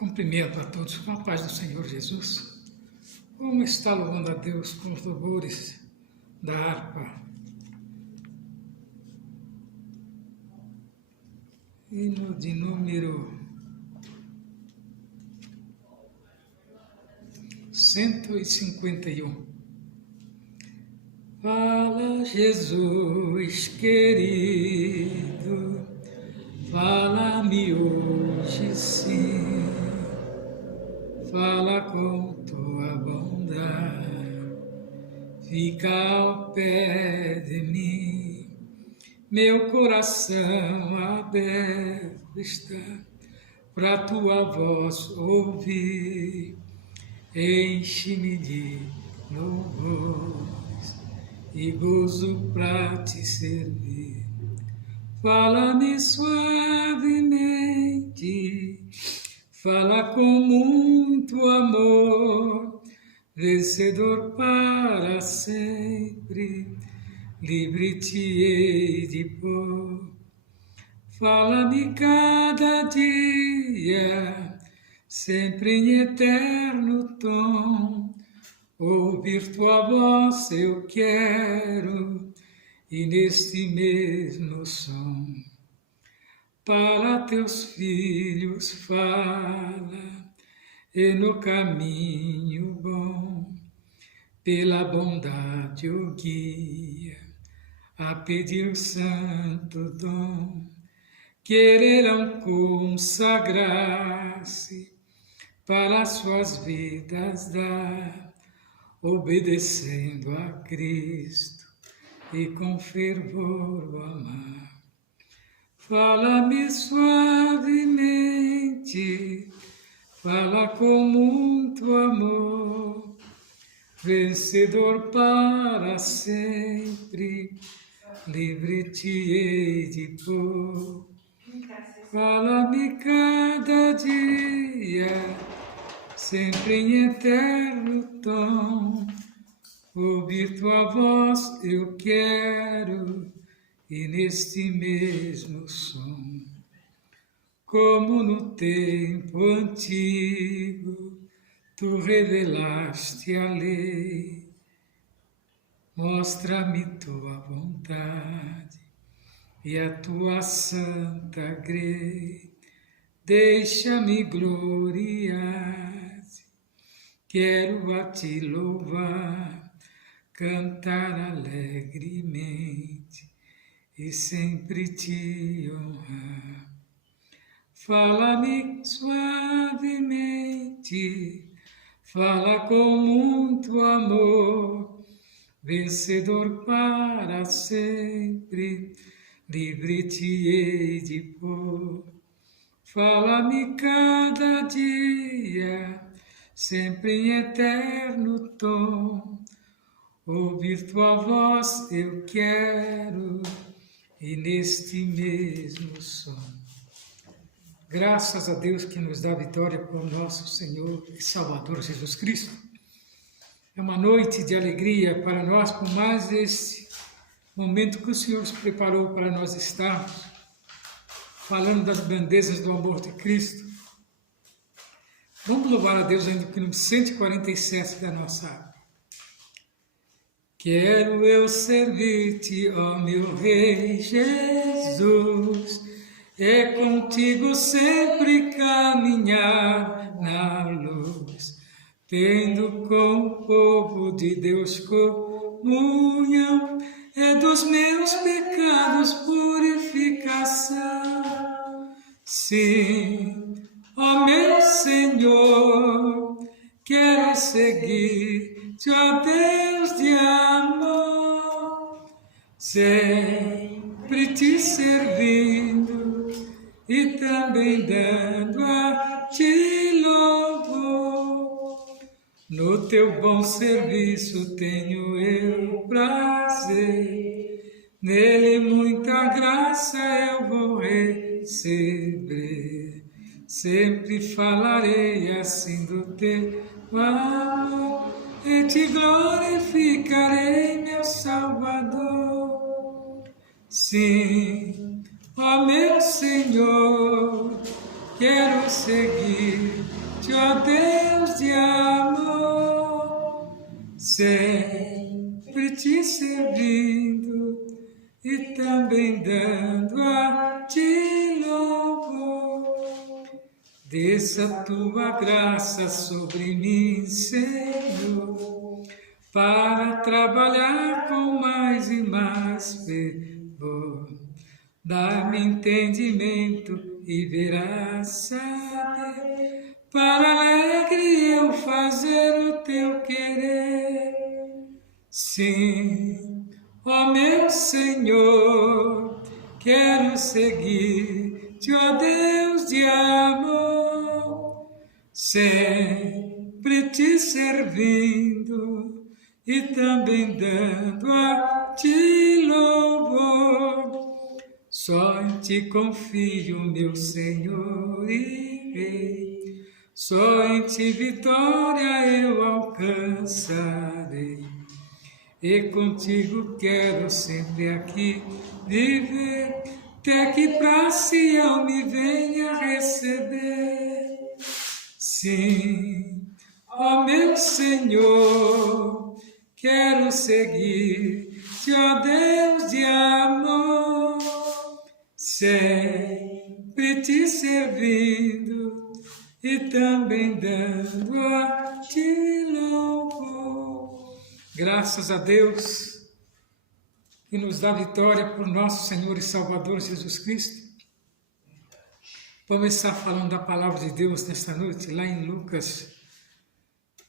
Cumprimento a todos com a paz do Senhor Jesus. Como está louvando a Deus com os louvores da harpa. Hino de número 151. Fala, Jesus querido, fala-me hoje sim. Fala com tua bondade, fica ao pé de mim. Meu coração aberto está pra tua voz ouvir. Enche-me de louvores e gozo pra te servir. Fala-me suavemente, fala com muito amor, vencedor para sempre, livre te hei de pôr. Fala-me cada dia, sempre em eterno tom, ouvir tua voz eu quero, e neste mesmo som. Para teus filhos fala, e no caminho bom, pela bondade o guia, a pedir santo dom. Quererão consagrar-se para suas vidas dar, obedecendo a Cristo e com fervor o amar. Fala-me suavemente, fala com muito amor, vencedor para sempre, livre te hei de pôr. Fala-me cada dia, sempre em eterno tom, ouvir tua voz eu quero, e neste mesmo som. Como no tempo antigo, tu revelaste a lei, mostra-me tua vontade e a tua santa grei. Deixa-me gloriar-te, quero a ti louvar, cantar alegremente e sempre te honrar. Fala-me suavemente, fala com muito amor, vencedor para sempre, livre te hei de pôr. Fala-me cada dia, sempre em eterno tom, ouvir tua voz eu quero, e neste mesmo som. Graças a Deus que nos dá vitória por nosso Senhor e Salvador Jesus Cristo. É uma noite de alegria para nós, por mais este momento que o Senhor nos preparou para nós estarmos, falando das grandezas do amor de Cristo. Vamos louvar a Deus ainda no 147 da nossa água. Quero eu servir-te, ó meu Rei Jesus, é contigo sempre caminhar na luz, tendo com o povo de Deus comunhão, é dos meus pecados purificação. Sim, ó meu Senhor, quero seguir-te, ó Deus de amor, sempre te servindo e também dando a ti louvor. No teu bom serviço tenho eu prazer, nele muita graça eu vou receber. Sempre falarei assim do teu amor e te glorificarei, meu Salvador. Sim, ó meu Senhor, quero seguir-te, ó Deus de amor, sempre te servindo e também dando a ti louvor. Desça a tua graça sobre mim, Senhor, para trabalhar com mais e mais fervor. Dá-me entendimento e veracidade, para alegre eu fazer o teu querer. Sim, ó meu Senhor, quero seguir-te, ó Deus de amor, sempre te servindo e também dando a ti louvor. Só em ti confio, meu Senhor e Rei, só em ti vitória eu alcançarei. E contigo quero sempre aqui viver, até que pra Sião me venha receber. Sim, ó meu Senhor, quero seguir-te, ó Deus de amor, sempre te servindo e também dando a ti louvor. Graças a Deus que nos dá vitória por nosso Senhor e Salvador Jesus Cristo. Vamos estar falando da palavra de Deus nesta noite, lá em Lucas,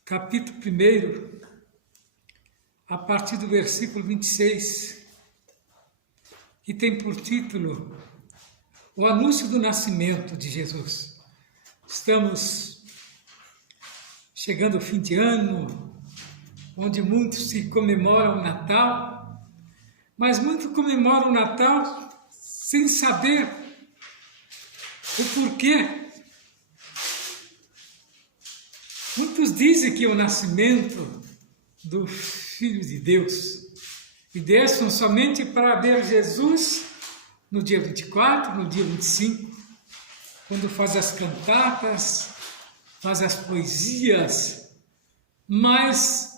capítulo 1, a partir do versículo 26, que tem por título o anúncio do nascimento de Jesus. Estamos chegando ao fim de ano, onde muitos se comemoram o Natal, mas muitos comemoram o Natal sem saber o porquê. Muitos dizem que é o nascimento do Filho de Deus, e desçam somente para ver Jesus no dia 24, no dia 25, quando faz as cantatas, faz as poesias, mas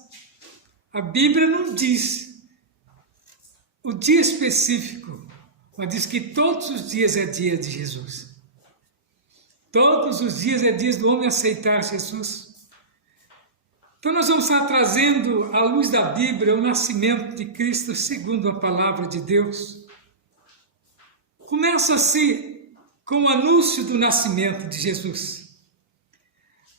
a Bíblia não diz o dia específico, mas diz que todos os dias é dia de Jesus. Todos os dias é dia do homem aceitar Jesus. Então nós vamos estar trazendo à luz da Bíblia o nascimento de Cristo segundo a palavra de Deus. Começa assim com o anúncio do nascimento de Jesus.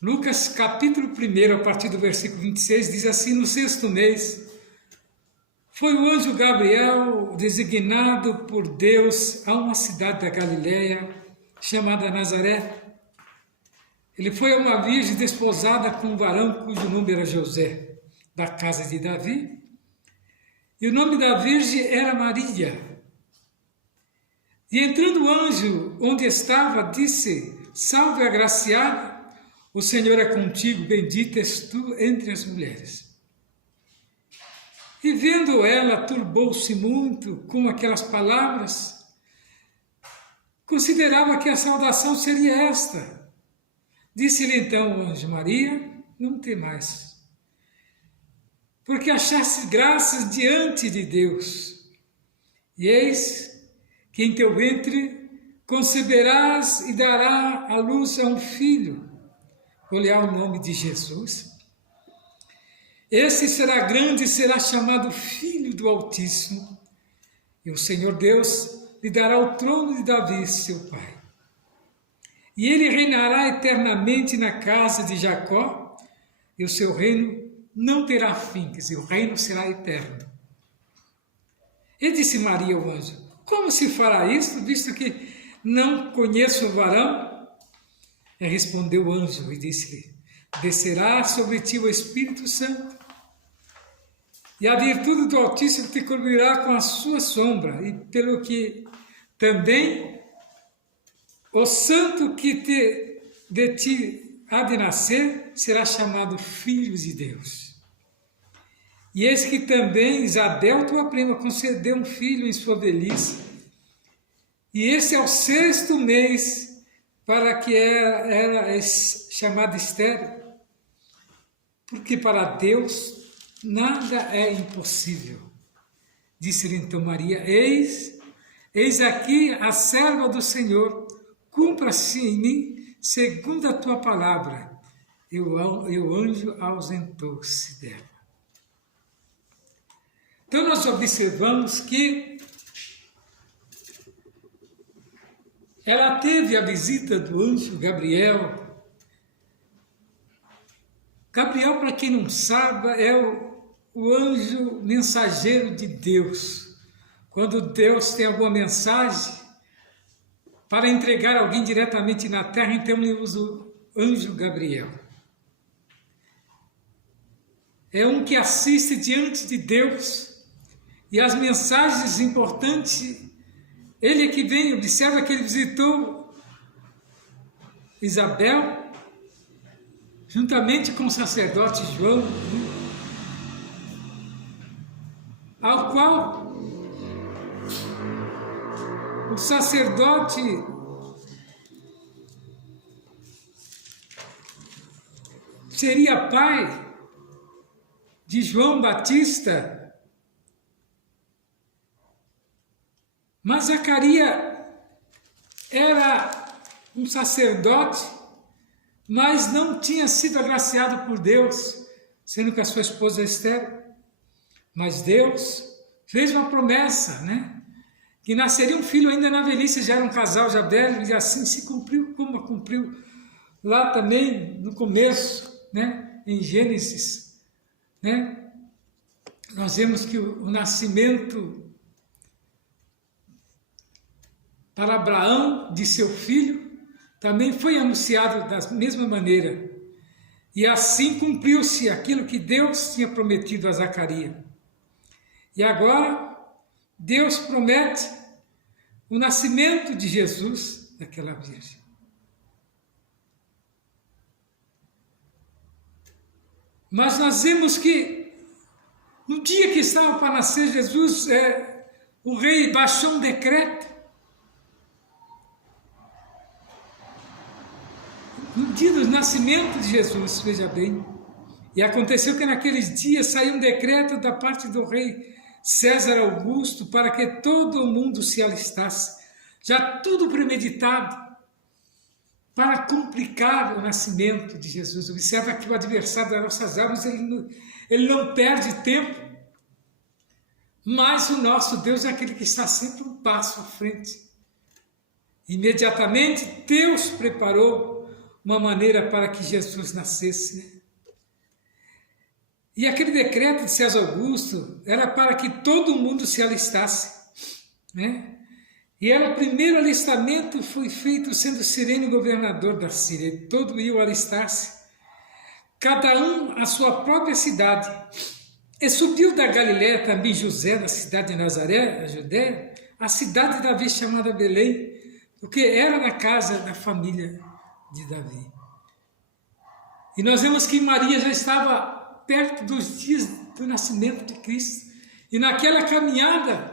Lucas capítulo 1, a partir do versículo 26, diz assim: no 6º mês, foi o anjo Gabriel designado por Deus a uma cidade da Galileia, chamada Nazaré. Ele foi a uma virgem desposada com um varão cujo nome era José, da casa de Davi, e o nome da virgem era Maria. E entrando o anjo onde estava, disse: salve agraciada, o Senhor é contigo, bendita és tu entre as mulheres. E vendo ela, turbou-se muito com aquelas palavras, considerava que a saudação seria esta. Disse-lhe então o anjo: Maria, não temais, porque achaste graças diante de Deus. E eis que em teu ventre conceberás e dará à luz a um filho, olhar o nome de Jesus. Esse será grande e será chamado Filho do Altíssimo, e o Senhor Deus lhe dará o trono de Davi, seu pai. E ele reinará eternamente na casa de Jacó, e o seu reino não terá fim, quer dizer, o reino será eterno. E disse Maria ao anjo: como se fará isso, visto que não conheço o varão? E respondeu o anjo e disse-lhe: descerá sobre ti o Espírito Santo, e a virtude do Altíssimo te cobrirá com a sua sombra, e pelo que também o santo que de ti há de nascer será chamado Filho de Deus. E eis que também Isabel, tua prima, concedeu um filho em sua velhice, e esse é o 6º mês para que ela era chamada estéril, porque para Deus nada é impossível. Disse-lhe então Maria: eis aqui a serva do Senhor, cumpra-se em mim segundo a tua palavra. E o anjo ausentou-se dela. Então nós observamos que ela teve a visita do anjo Gabriel. Gabriel, para quem não sabe, é o anjo mensageiro de Deus. Quando Deus tem alguma mensagem para entregar alguém diretamente na terra, então ele usa o anjo Gabriel. É um que assiste diante de Deus e as mensagens importantes, ele é que vem. Observa que ele visitou Isabel, juntamente com o sacerdote João, ao qual o sacerdote seria pai de João Batista, mas Zacarias era um sacerdote, mas não tinha sido agraciado por Deus, sendo que a sua esposa é estéril. Mas Deus fez uma promessa, né? Que nasceria um filho ainda na velhice, já era um casal já velho, e assim se cumpriu, como cumpriu lá também no começo, né? Em Gênesis, né? Nós vemos que o nascimento para Abraão de seu filho também foi anunciado da mesma maneira. E assim cumpriu-se aquilo que Deus tinha prometido a Zacarias. E agora, Deus promete o nascimento de Jesus daquela virgem. Mas nós vemos que, no dia que estava para nascer Jesus, o rei baixou um decreto. No dia do nascimento de Jesus, veja bem. E aconteceu que naqueles dias saiu um decreto da parte do rei César Augusto para que todo o mundo se alistasse. Já tudo premeditado para complicar o nascimento de Jesus. Observa que o adversário das nossas almas, ele não perde tempo, mas o nosso Deus é aquele que está sempre um passo à frente. Imediatamente, Deus preparou uma maneira para que Jesus nascesse, né? E aquele decreto de César Augusto era para que todo mundo se alistasse, né? E era o primeiro alistamento foi feito sendo Cirene governador da Síria. E todo iam alistar-se, cada um à sua própria cidade. E subiu da Galiléia também José, da cidade de Nazaré, a Judéia, a cidade de Davi chamada Belém, porque era na casa da família de Davi. E nós vemos que Maria já estava perto dos dias do nascimento de Cristo. E naquela caminhada,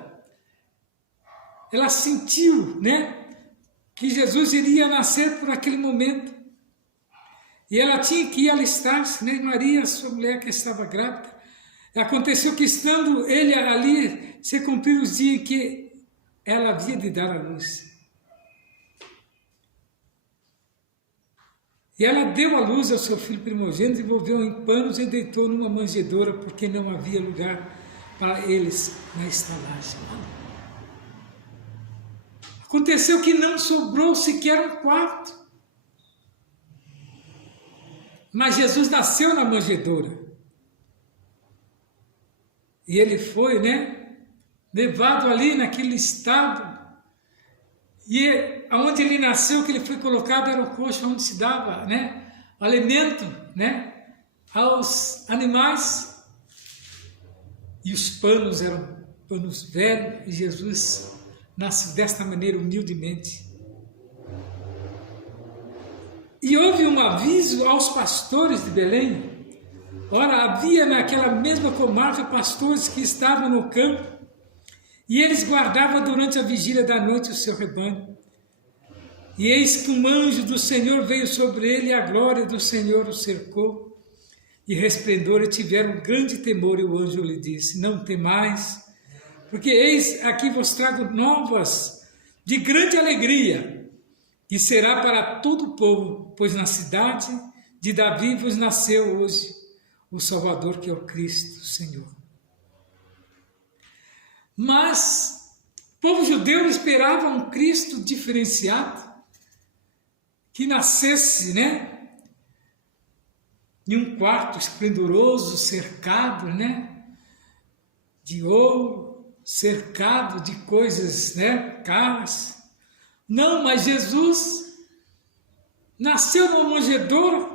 ela sentiu, né, que Jesus iria nascer por aquele momento. E ela tinha que ir alistar-se, né? Maria, sua mulher que estava grávida. Aconteceu que estando ele ali, se cumpriu os dias em que ela havia de dar à luz. E ela deu à luz ao seu filho primogênito, envolveu em panos e deitou numa manjedoura, porque não havia lugar para eles na estalagem. Aconteceu que não sobrou sequer um quarto. Mas Jesus nasceu na manjedoura. E ele foi, né, levado ali naquele estado. E aonde ele nasceu, que ele foi colocado, era o coxo onde se dava, né, alimento, né, aos animais. E os panos eram panos velhos, e Jesus nasce desta maneira, humildemente. E houve um aviso aos pastores de Belém. Ora, havia naquela mesma comarca pastores que estavam no campo, e eles guardavam durante a vigília da noite o seu rebanho. E eis que um anjo do Senhor veio sobre ele, e a glória do Senhor o cercou, e resplendor, e tiveram grande temor, e o anjo lhe disse, não temais, porque eis aqui vos trago novas de grande alegria, e será para todo o povo, pois na cidade de Davi vos nasceu hoje o Salvador, que é o Cristo, o Senhor. Mas o povo judeu esperava um Cristo diferenciado, que nascesse, em um quarto esplendoroso, cercado, de ouro, cercado de coisas, caras. Não, mas Jesus nasceu numa manjedoura.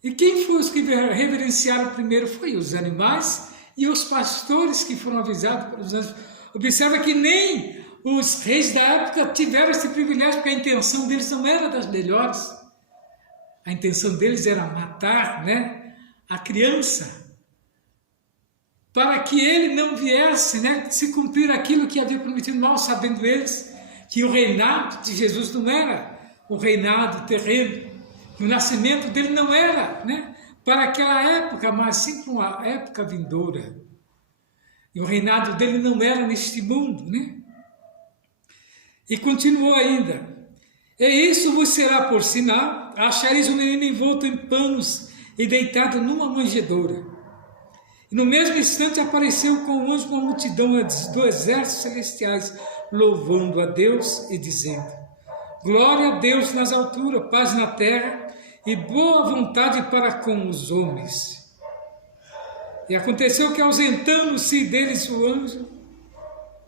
E quem foi os que reverenciaram primeiro? Foi os animais e os pastores que foram avisados pelos anjos. Observa que nem os reis da época tiveram esse privilégio, porque a intenção deles não era das melhores. A intenção deles era matar, a criança, para que ele não viesse, se cumprir aquilo que havia prometido, mal sabendo eles que o reinado de Jesus não era o reinado terreno, que o nascimento dele não era, para aquela época, mas sim para uma época vindoura. E o reinado dele não era neste mundo, E continuou ainda, e isso vos será por sinal, achareis um menino envolto em panos e deitado numa manjedoura. E no mesmo instante apareceu com o anjo uma multidão dos exércitos celestiais, louvando a Deus e dizendo, glória a Deus nas alturas, paz na terra e boa vontade para com os homens. E aconteceu que, ausentando-se deles o anjo,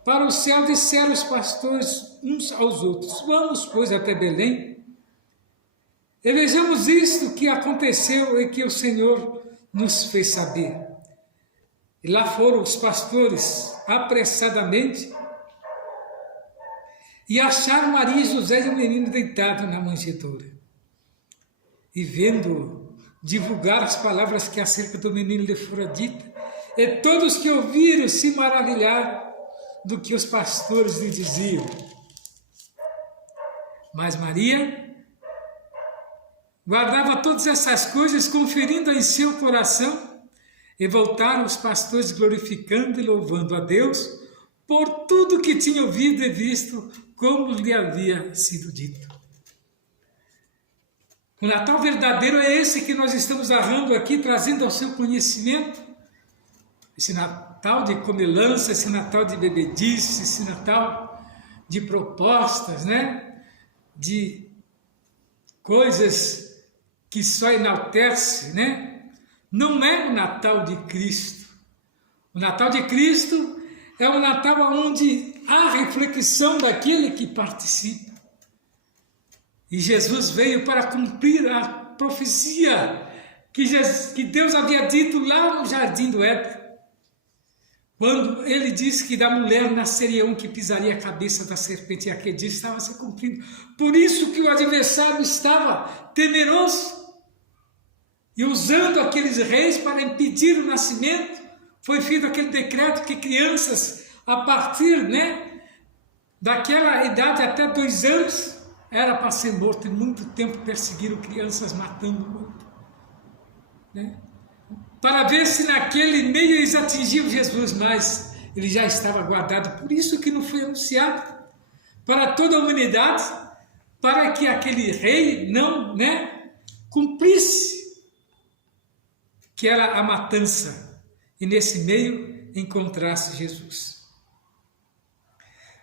para o céu disseram os pastores uns aos outros, vamos, pois, até Belém, e vejamos isto que aconteceu e que o Senhor nos fez saber. E lá foram os pastores, apressadamente, e acharam Maria e José e o menino deitado na manjedoura. E vendo divulgar as palavras que acerca do menino lhe fora dita, e todos que ouviram se maravilharam do que os pastores lhe diziam. Mas Maria guardava todas essas coisas, conferindo em seu coração, e voltaram os pastores glorificando e louvando a Deus por tudo que tinham ouvido e visto, como lhe havia sido dito. O Natal verdadeiro é esse que nós estamos narrando aqui, trazendo ao seu conhecimento, esse Natal de comilança, esse Natal de bebedice, esse Natal de propostas, de coisas que só enaltece, Não é o Natal de Cristo. O Natal de Cristo é o Natal onde há reflexão daquele que participa. E Jesus veio para cumprir a profecia que Deus havia dito lá no jardim do Éden, quando ele disse que da mulher nasceria um que pisaria a cabeça da serpente, e aquele dia estava se cumprindo. Por isso que o adversário estava temeroso, e usando aqueles reis para impedir o nascimento, foi feito aquele decreto que crianças, a partir daquela idade até 2 anos, era para ser morto. E muito tempo perseguiram crianças, matando muito. Para ver se naquele meio eles atingiam Jesus, mas ele já estava guardado. Por isso que não foi anunciado para toda a humanidade, para que aquele rei não cumprisse, que era a matança, e nesse meio encontrasse Jesus.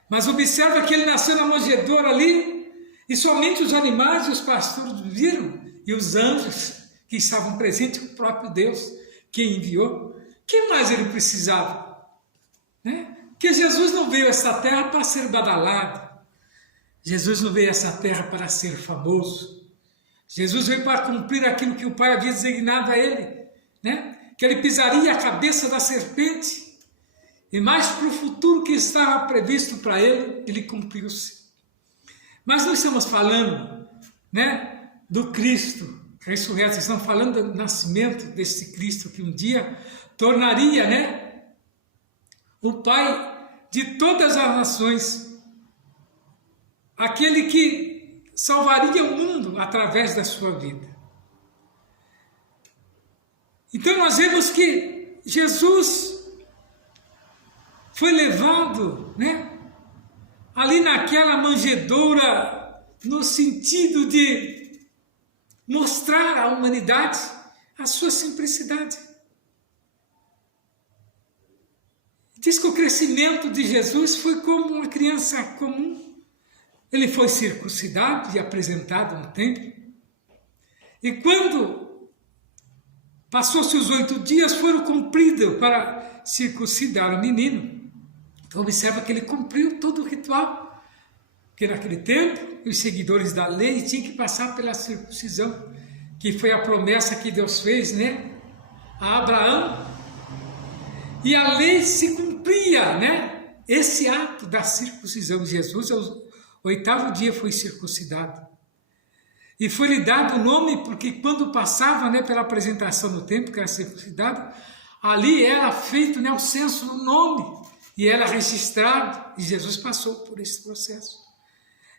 Mas observa que ele nasceu na manjedoura ali, e somente os animais e os pastores viram, e os anjos que estavam presentes, o próprio Deus que enviou. Que mais ele precisava? Porque Jesus não veio a essa terra para ser badalado, Jesus não veio a essa terra para ser famoso, Jesus veio para cumprir aquilo que o Pai havia designado a ele, que ele pisaria a cabeça da serpente, e mais para o futuro que estava previsto para ele, ele cumpriu-se. Mas nós estamos falando, do Cristo ressurreto, estamos falando do nascimento desse Cristo que um dia tornaria, o Pai de todas as nações, aquele que salvaria o mundo através da sua vida. Então nós vemos que Jesus foi levado, ali naquela manjedoura, no sentido de mostrar à humanidade a sua simplicidade. Diz que o crescimento de Jesus foi como uma criança comum. Ele foi circuncidado e apresentado no templo. E quando passou-se os 8 dias, foram cumpridos para circuncidar o menino. Então observa que ele cumpriu todo o ritual. Porque naquele tempo, os seguidores da lei tinham que passar pela circuncisão, que foi a promessa que Deus fez, a Abraão. E a lei se cumpria, esse ato da circuncisão. Jesus, ao 8º dia, foi circuncidado. E foi-lhe dado o nome, porque quando passava, pela apresentação no templo, que era circuncidado, ali era feito, o censo no nome, e era registrado, e Jesus passou por esse processo.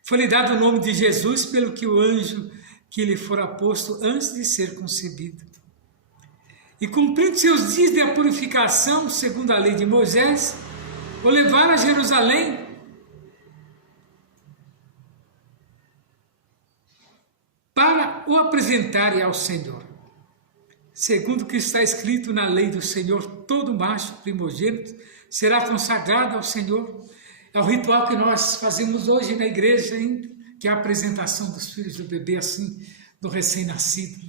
Foi-lhe dado o nome de Jesus, pelo que o anjo que lhe fora posto antes de ser concebido. E cumprindo seus dias de purificação, segundo a lei de Moisés, o levaram a Jerusalém para o apresentarem ao Senhor. Segundo o que está escrito na lei do Senhor, todo macho primogênito será consagrado ao Senhor. É o ritual que nós fazemos hoje na igreja ainda, que é a apresentação dos filhos do bebê, assim, do recém-nascido,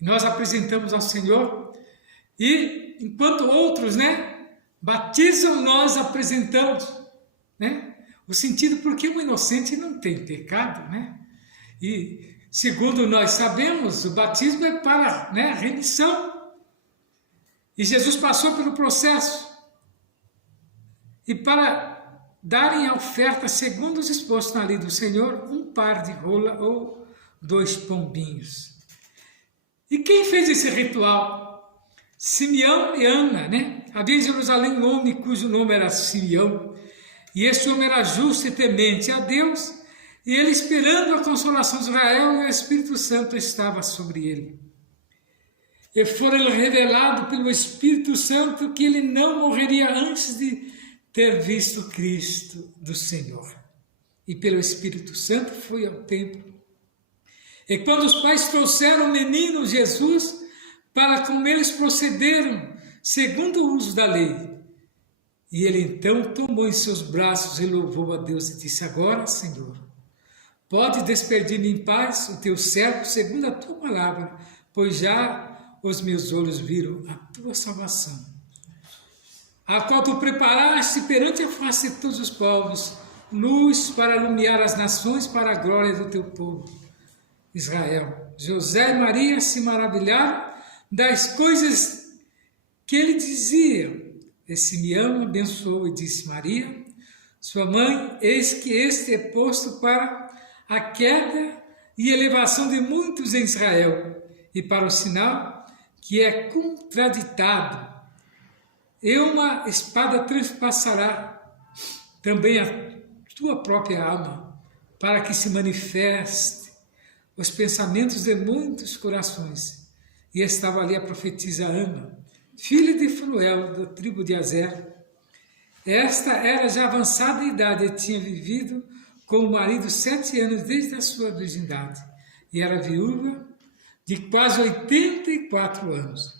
E nós apresentamos ao Senhor, e enquanto outros, batizam, nós apresentamos, o sentido, porque o inocente não tem pecado, E segundo nós sabemos, o batismo é para, remissão. E Jesus passou pelo processo. E para darem a oferta, segundo os expostos na lei do Senhor, 1 par de rola ou 2 pombinhos. E quem fez esse ritual? Simeão e Ana, Havia em Jerusalém um homem cujo nome era Simeão, e este homem era justo e temente a Deus, e ele esperando a consolação de Israel, e o Espírito Santo estava sobre ele. E fora-lhe revelado pelo Espírito Santo que ele não morreria antes de ter visto Cristo do Senhor. E pelo Espírito Santo foi ao templo. E quando os pais trouxeram o menino Jesus, para como eles procederam, segundo o uso da lei. E ele então tomou em seus braços e louvou a Deus e disse: agora, Senhor, pode despedir-me em paz o teu servo segundo a tua palavra, pois já os meus olhos viram a tua salvação, a qual tu preparaste perante a face de todos os povos, luz para iluminar as nações, para a glória do teu povo Israel. José e Maria se maravilharam das coisas que ele dizia. E Simeão abençoou e disse: Maria, sua mãe, eis que este é posto para a queda e elevação de muitos em Israel, e para o sinal que é contraditado, e uma espada transpassará também a tua própria alma, para que se manifeste os pensamentos de muitos corações. E estava ali a profetisa Ana, filha de Fanuel, da tribo de Azer. Esta era já avançada em idade e tinha vivido com o marido 7 anos desde a sua virgindade, e era viúva de quase 84 anos,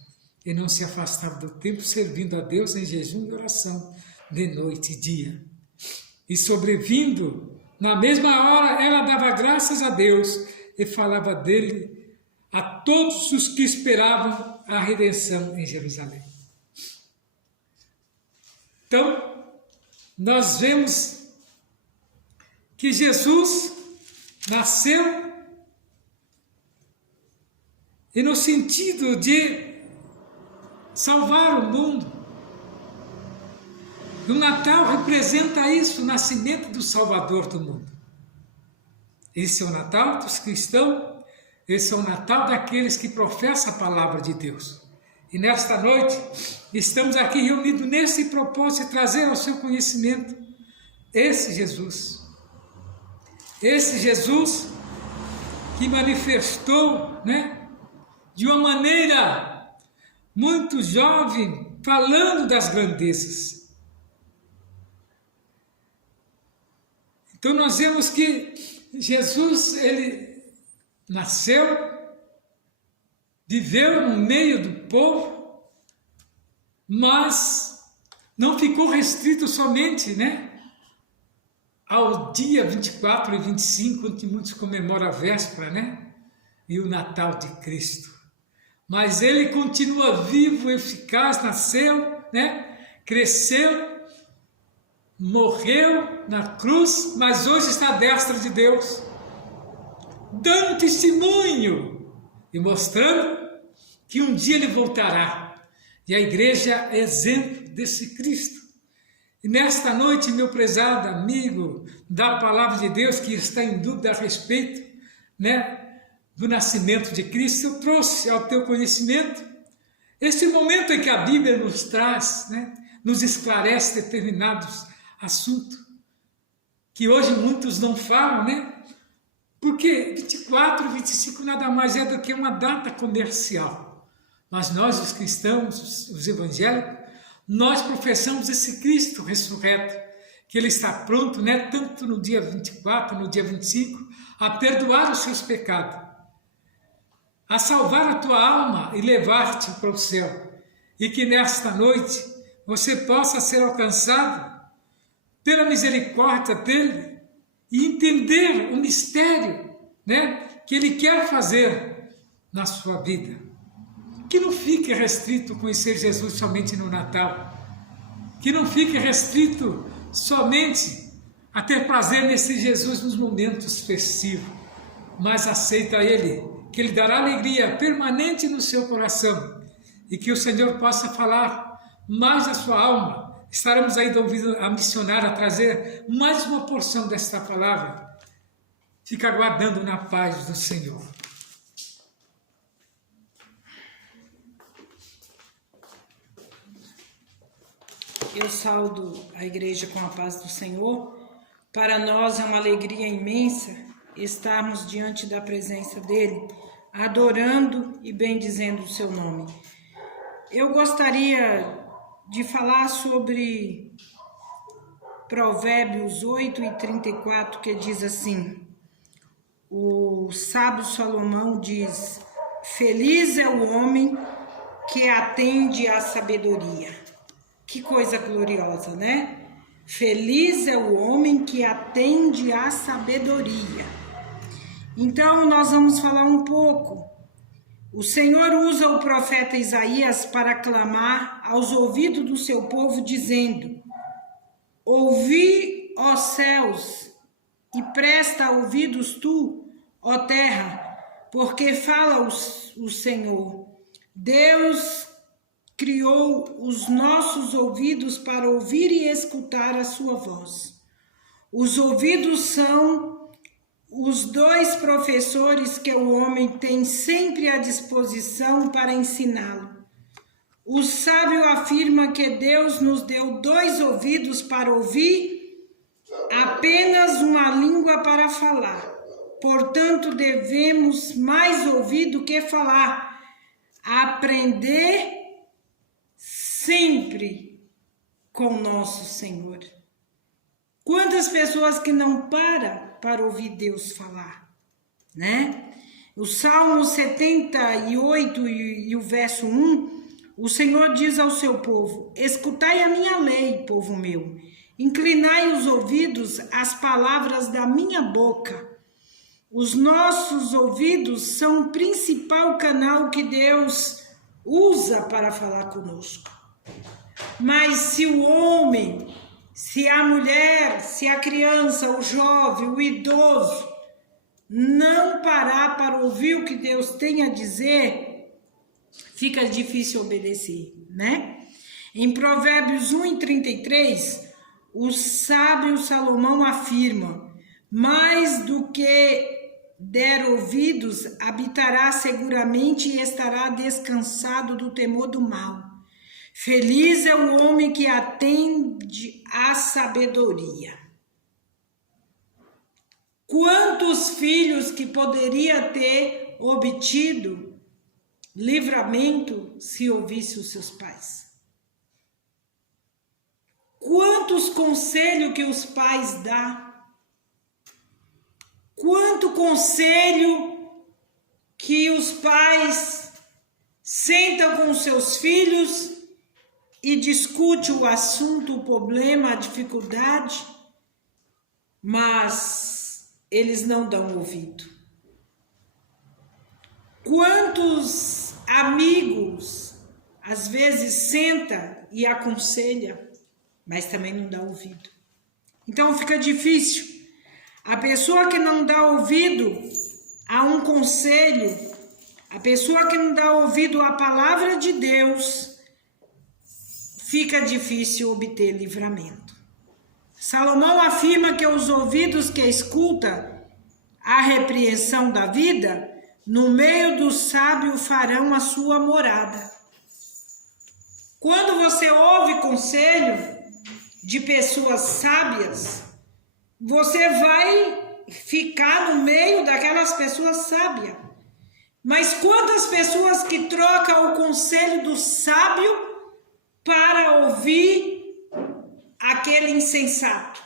e não se afastava do templo, servindo a Deus em jejum e oração, de noite e dia. E sobrevindo, na mesma hora, ela dava graças a Deus e falava dele a todos os que esperavam a redenção em Jerusalém. Então, nós vemos que Jesus nasceu e no sentido de salvar o mundo. E o Natal representa isso, o nascimento do Salvador do mundo. Esse é o Natal dos cristãos, esse é o Natal daqueles que professam a palavra de Deus. E nesta noite, estamos aqui reunidos nesse propósito de trazer ao seu conhecimento esse Jesus. Esse Jesus que manifestou, né, de uma maneira muito jovem, falando das grandezas. Então nós vemos que Jesus, ele nasceu, viveu no meio do povo, mas não ficou restrito somente, né, ao dia 24 e 25, onde muitos comemoram a véspera, né, e o Natal de Cristo. Mas ele continua vivo, eficaz, nasceu, né, cresceu, morreu na cruz, mas hoje está à destra de Deus, dando testemunho e mostrando que um dia ele voltará. E a igreja é exemplo desse Cristo. E nesta noite, meu prezado amigo da Palavra de Deus, que está em dúvida a respeito, né, do nascimento de Cristo, eu trouxe ao teu conhecimento esse momento em que a Bíblia nos traz, né, nos esclarece determinados assuntos, que hoje muitos não falam, né? Porque 24, 25 nada mais é do que uma data comercial. Mas nós, os cristãos, os evangélicos, nós professamos esse Cristo ressurreto, que ele está pronto, né, tanto no dia 24, no dia 25, a perdoar os seus pecados, a salvar a tua alma e levar-te para o céu. E que nesta noite você possa ser alcançado pela misericórdia dele e entender o mistério, né, que ele quer fazer na sua vida. Que não fique restrito conhecer Jesus somente no Natal. Que não fique restrito somente a ter prazer nesse Jesus nos momentos festivos. Mas aceita ele, que ele dará alegria permanente no seu coração. E que o Senhor possa falar mais à sua alma. Estaremos aí ouvindo a missionária trazer mais uma porção desta palavra. Fica aguardando na paz do Senhor. Eu saudo a igreja com a paz do Senhor. Para nós é uma alegria imensa estarmos diante da presença dele, adorando e bendizendo o seu nome. Eu gostaria de falar sobre Provérbios 8:34, que diz assim: o sábio Salomão diz: feliz é o homem que atende à sabedoria. Que coisa gloriosa, né? Feliz é o homem que atende à sabedoria. Então, nós vamos falar um pouco. O Senhor usa o profeta Isaías para clamar aos ouvidos do seu povo, dizendo: ouvi, ó céus, e presta ouvidos tu, ó terra, porque fala o Senhor. Deus criou os nossos ouvidos para ouvir e escutar a sua voz. Os ouvidos são os dois professores que o homem tem sempre à disposição para ensiná-lo. O sábio afirma que Deus nos deu 2 ouvidos para ouvir, apenas uma língua para falar. Portanto, devemos mais ouvir do que falar, aprender sempre com nosso Senhor. Quantas pessoas que não param para ouvir Deus falar, né? O Salmo 78 e o verso 1, o Senhor diz ao seu povo: escutai a minha lei, povo meu, inclinai os ouvidos às palavras da minha boca. Os nossos ouvidos são o principal canal que Deus usa para falar conosco. Mas se o homem, se a mulher, se a criança, o jovem, o idoso, não parar para ouvir o que Deus tem a dizer, fica difícil obedecer, né? Em Provérbios 1:33, o sábio Salomão afirma: mais do que der ouvidos, habitará seguramente e estará descansado do temor do mal. Feliz é o homem que atende à sabedoria. Quantos filhos que poderia ter obtido livramento se ouvisse os seus pais? Quantos conselhos que os pais dão? Quanto conselho que os pais sentam com seus filhos e discutem o assunto, o problema, a dificuldade, mas eles não dão ouvido. Quantos amigos às vezes senta e aconselha, mas também não dá ouvido. Então fica difícil. A pessoa que não dá ouvido a um conselho, a pessoa que não dá ouvido à palavra de Deus, fica difícil obter livramento. Salomão afirma que os ouvidos que escuta a repreensão da vida, no meio do sábio farão a sua morada. Quando você ouve conselho de pessoas sábias, você vai ficar no meio daquelas pessoas sábias. Mas quantas pessoas que trocam o conselho do sábio para ouvir aquele insensato,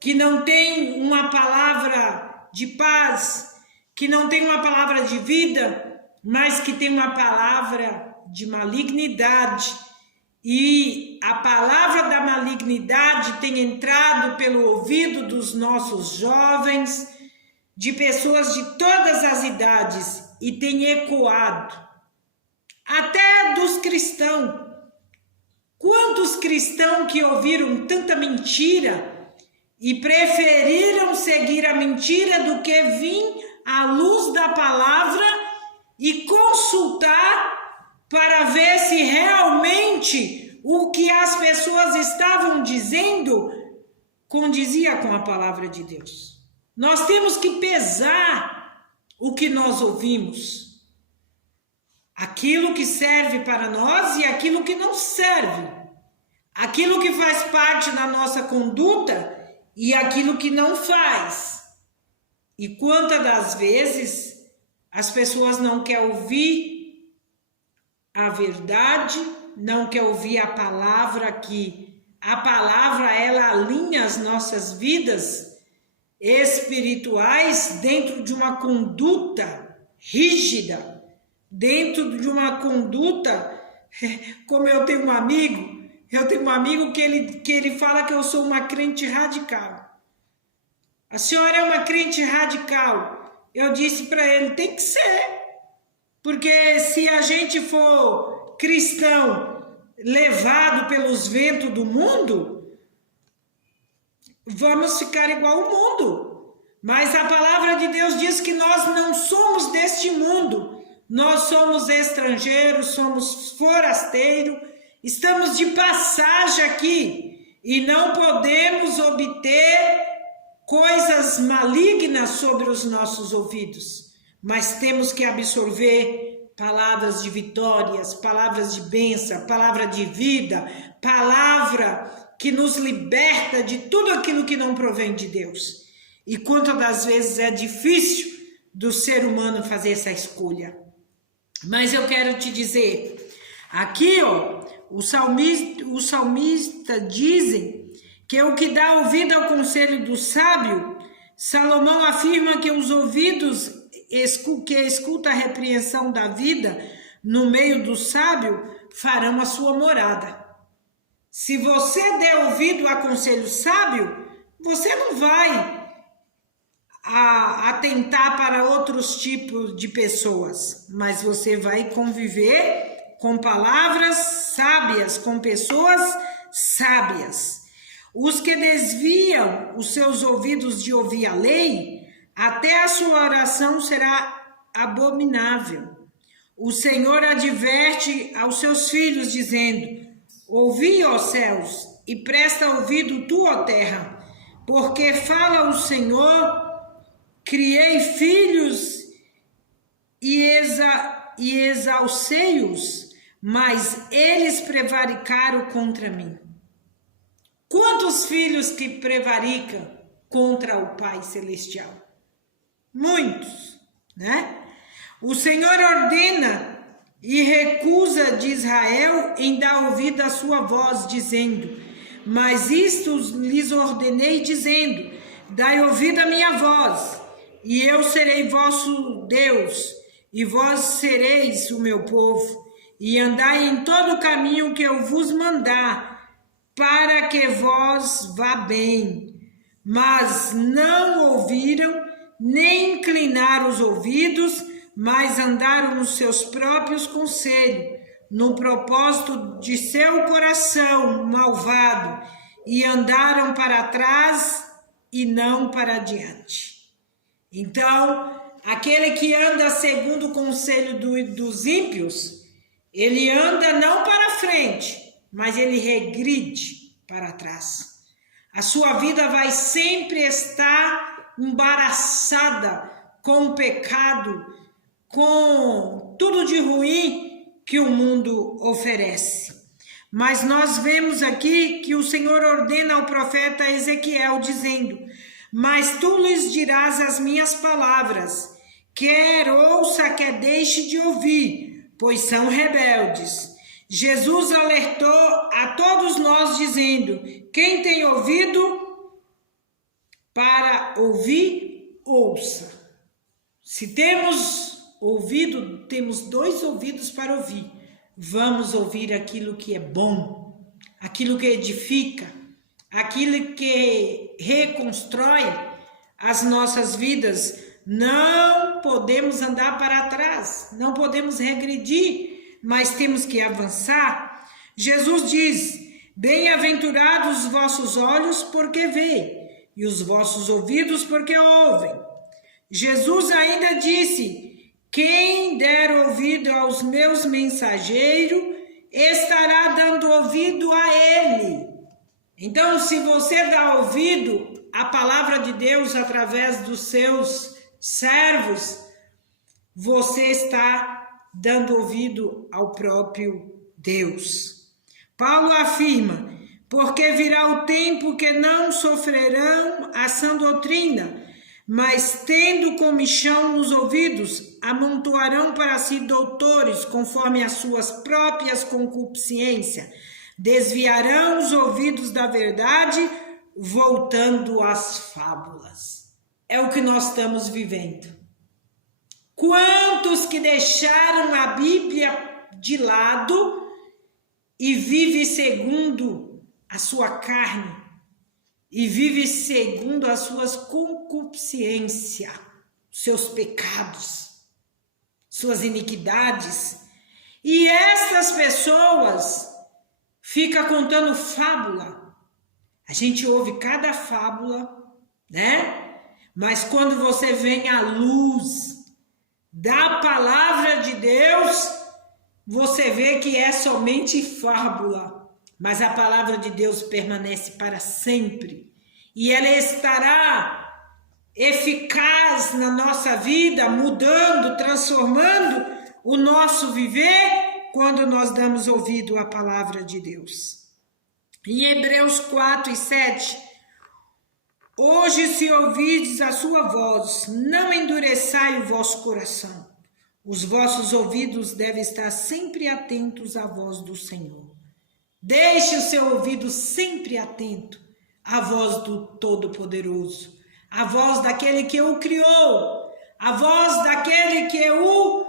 que não tem uma palavra de paz, que não tem uma palavra de vida, mas que tem uma palavra de malignidade. E a palavra da malignidade tem entrado pelo ouvido dos nossos jovens, de pessoas de todas as idades, e tem ecoado até dos cristãos. Quantos cristãos que ouviram tanta mentira e preferiram seguir a mentira do que vir à luz da palavra e consultar para ver se realmente o que as pessoas estavam dizendo condizia com a palavra de Deus. Nós temos que pesar o que nós ouvimos. Aquilo que serve para nós e aquilo que não serve. Aquilo que faz parte da nossa conduta e aquilo que não faz. E quantas das vezes as pessoas não querem ouvir a verdade, não querem ouvir a palavra, que a palavra ela alinha as nossas vidas espirituais dentro de uma conduta rígida, dentro de uma conduta, como eu tenho um amigo que ele fala que eu sou uma crente radical. A senhora é uma crente radical. Eu disse para ele, tem que ser, porque se a gente for cristão levado pelos ventos do mundo, vamos ficar igual ao mundo. Mas a palavra de Deus diz que nós não somos deste mundo. Nós somos estrangeiros, somos forasteiros, estamos de passagem aqui e não podemos obter coisas malignas sobre os nossos ouvidos, mas temos que absorver palavras de vitórias, palavras de bênção, palavra de vida, palavra que nos liberta de tudo aquilo que não provém de Deus. E quantas das vezes é difícil do ser humano fazer essa escolha. Mas eu quero te dizer, aqui os salmistas dizem que o que dá ouvido ao conselho do sábio, Salomão afirma que os ouvidos que escuta a repreensão da vida no meio do sábio farão a sua morada. Se você der ouvido a conselho sábio, você não vai atentar para outros tipos de pessoas, mas você vai conviver com palavras sábias, com pessoas sábias. Os que desviam os seus ouvidos de ouvir a lei, até a sua oração será abominável. O Senhor adverte aos seus filhos, dizendo: ouvi, ó céus, e presta ouvido tu, ó terra, porque fala o Senhor, criei filhos e exalcei-os, mas eles prevaricaram contra mim. Quantos filhos que prevaricam contra o Pai Celestial. Muitos, né? O Senhor ordena e recusa de Israel em dar ouvido à sua voz, dizendo: mas isto lhes ordenei, dizendo: dai ouvido à minha voz, e eu serei vosso Deus, e vós sereis o meu povo, e andai em todo o caminho que eu vos mandar, para que vós vá bem. Mas não ouviram, nem inclinaram os ouvidos, mas andaram nos seus próprios conselhos, no propósito de seu coração malvado, e andaram para trás e não para adiante. Então, aquele que anda segundo o conselho dos ímpios, ele anda não para frente, mas ele regride para trás. A sua vida vai sempre estar embaraçada com o pecado, com tudo de ruim que o mundo oferece. Mas nós vemos aqui que o Senhor ordena ao profeta Ezequiel, dizendo: mas tu lhes dirás as minhas palavras, quer ouça, quer deixe de ouvir, pois são rebeldes. Jesus alertou a todos nós, dizendo: quem tem ouvido para ouvir, ouça. Se temos ouvido, temos 2 ouvidos para ouvir. Vamos ouvir aquilo que é bom, aquilo que edifica, aquilo que reconstrói as nossas vidas. Não podemos andar para trás, não podemos regredir, mas temos que avançar. Jesus diz: bem-aventurados os vossos olhos, porque veem, e os vossos ouvidos, porque ouvem. Jesus ainda disse: quem der ouvido aos meus mensageiros, estará dando ouvido a ele. Então, se você dá ouvido à palavra de Deus através dos seus servos, você está dando ouvido ao próprio Deus. Paulo afirma: porque virá o tempo que não sofrerão a sã doutrina, mas tendo comichão nos ouvidos, amontoarão para si doutores conforme as suas próprias concupiscências, desviarão os ouvidos da verdade, voltando às fábulas. É o que nós estamos vivendo. Quantos que deixaram a Bíblia de lado e vivem segundo a sua carne, e vive segundo as suas concupiscências, seus pecados, suas iniquidades. E estas pessoas ficam contando fábula. A gente ouve cada fábula, né? Mas quando você vem à luz da palavra de Deus, você vê que é somente fábula. Mas a palavra de Deus permanece para sempre. E ela estará eficaz na nossa vida, mudando, transformando o nosso viver, quando nós damos ouvido à palavra de Deus. Em Hebreus 4 e 7, hoje se ouvides a sua voz, não endureçai o vosso coração. Os vossos ouvidos devem estar sempre atentos à voz do Senhor. Deixe o seu ouvido sempre atento à voz do Todo-Poderoso, à voz daquele que o criou, à voz daquele que o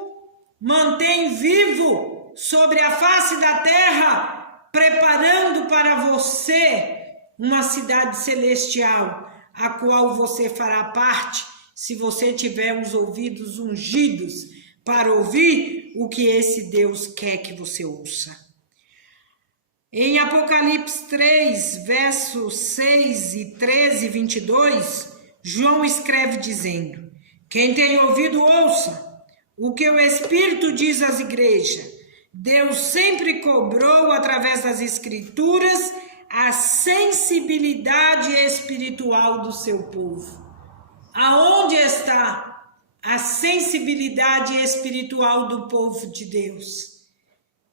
mantém vivo sobre a face da terra, preparando para você uma cidade celestial, a qual você fará parte, se você tiver os ouvidos ungidos para ouvir o que esse Deus quer que você ouça. Em Apocalipse 3, versos 6 e 13 e 22, João escreve dizendo: quem tem ouvido, ouça o que o Espírito diz às igrejas. Deus sempre cobrou, através das Escrituras, a sensibilidade espiritual do seu povo. Aonde está a sensibilidade espiritual do povo de Deus?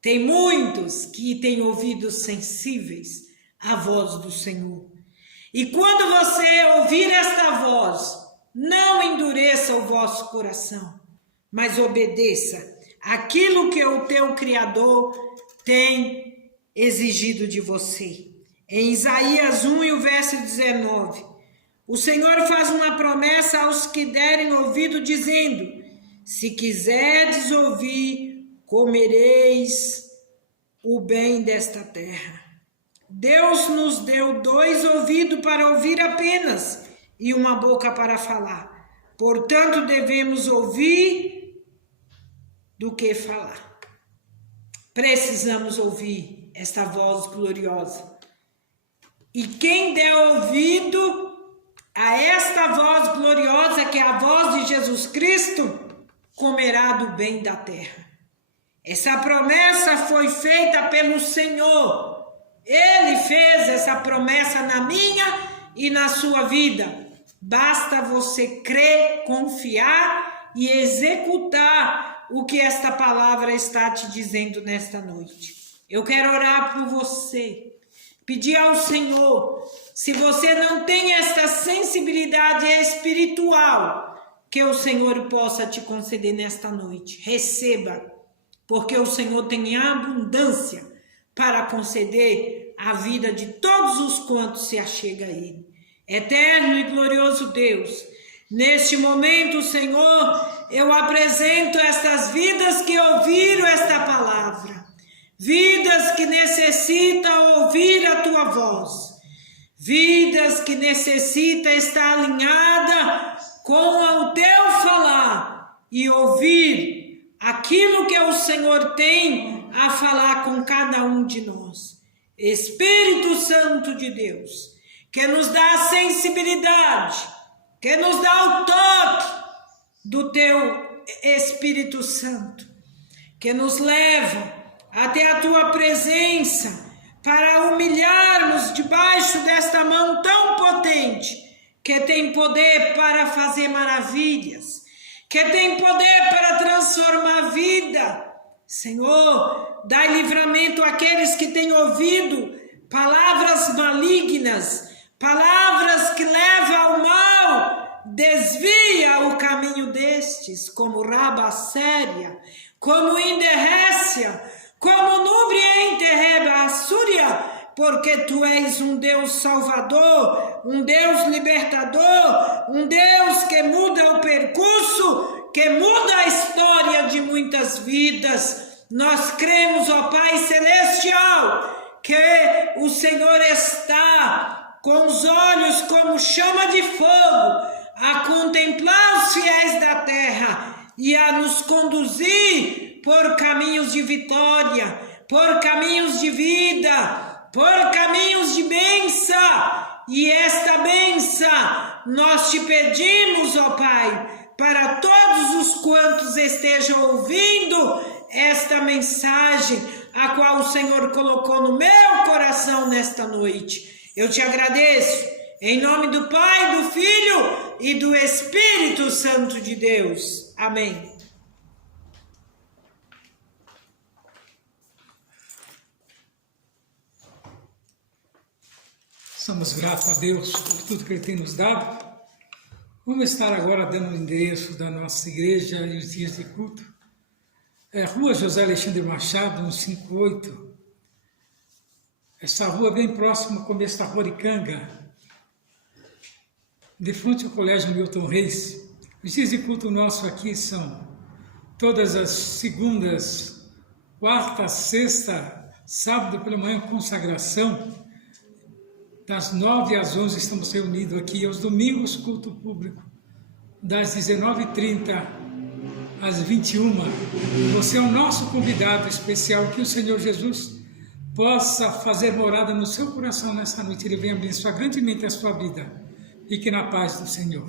Tem muitos que têm ouvidos sensíveis à voz do Senhor. E quando você ouvir esta voz, não endureça o vosso coração, mas obedeça aquilo que o teu Criador tem exigido de você. Em Isaías 1 e o verso 19, o Senhor faz uma promessa aos que derem ouvido, dizendo: se quiserdes ouvir, comereis o bem desta terra. Deus nos deu 2 ouvidos para ouvir apenas e uma boca para falar. Portanto, devemos ouvir do que falar. Precisamos ouvir esta voz gloriosa. E quem der ouvido a esta voz gloriosa, que é a voz de Jesus Cristo, comerá do bem da terra. Essa promessa foi feita pelo Senhor. Ele fez essa promessa na minha e na sua vida. Basta você crer, confiar e executar o que esta palavra está te dizendo nesta noite. Eu quero orar por você, pedir ao Senhor, se você não tem esta sensibilidade espiritual, que o Senhor possa te conceder nesta noite. Receba, porque o Senhor tem abundância para conceder a vida de todos os quantos se achega a Ele. Eterno e glorioso Deus, neste momento, Senhor, eu apresento estas vidas que ouviram esta palavra, vidas que necessitam ouvir a Tua voz, vidas que necessitam estar alinhada com o Teu falar e ouvir aquilo que o Senhor tem a falar com cada um de nós. Espírito Santo de Deus, que nos dá a sensibilidade, que nos dá o toque do Teu Espírito Santo, que nos leva até a Tua presença para humilharmos debaixo desta mão tão potente, que tem poder para fazer maravilhas, que tem poder para transformar a vida. Senhor, dai livramento àqueles que têm ouvido palavras malignas, palavras que levam ao mal, desvia o caminho destes, como Rabasséria, como Inderrécia, como Núbria Interreba Assúria, porque Tu és um Deus salvador, um Deus libertador, um Deus que muda o percurso, que muda a história de muitas vidas. Nós cremos, ó Pai Celestial, que o Senhor está com os olhos como chama de fogo, a contemplar os fiéis da terra e a nos conduzir por caminhos de vitória, por caminhos de vida, por caminhos de bênção. E esta bênção nós te pedimos, ó Pai, para todos os quantos estejam ouvindo esta mensagem, a qual o Senhor colocou no meu coração nesta noite. Eu te agradeço, em nome do Pai, do Filho e do Espírito Santo de Deus. Amém. Somos gratos a Deus por tudo que Ele tem nos dado. Vamos estar agora dando o endereço da nossa igreja e os dias de culto. Rua José Alexandre Machado, 158. Essa rua bem próxima ao começo da Rua Aricanga, de frente ao Colégio Milton Reis. Os dias de culto nosso aqui são todas as segundas, quarta, sexta, sábado pela manhã, consagração. Das 9 às 11 estamos reunidos aqui, aos domingos culto público, das 19h30 às 21h. Você é o nosso convidado especial, que o Senhor Jesus possa fazer morada no seu coração nessa noite. Ele venha abençoar grandemente a sua vida. Fique na paz do Senhor.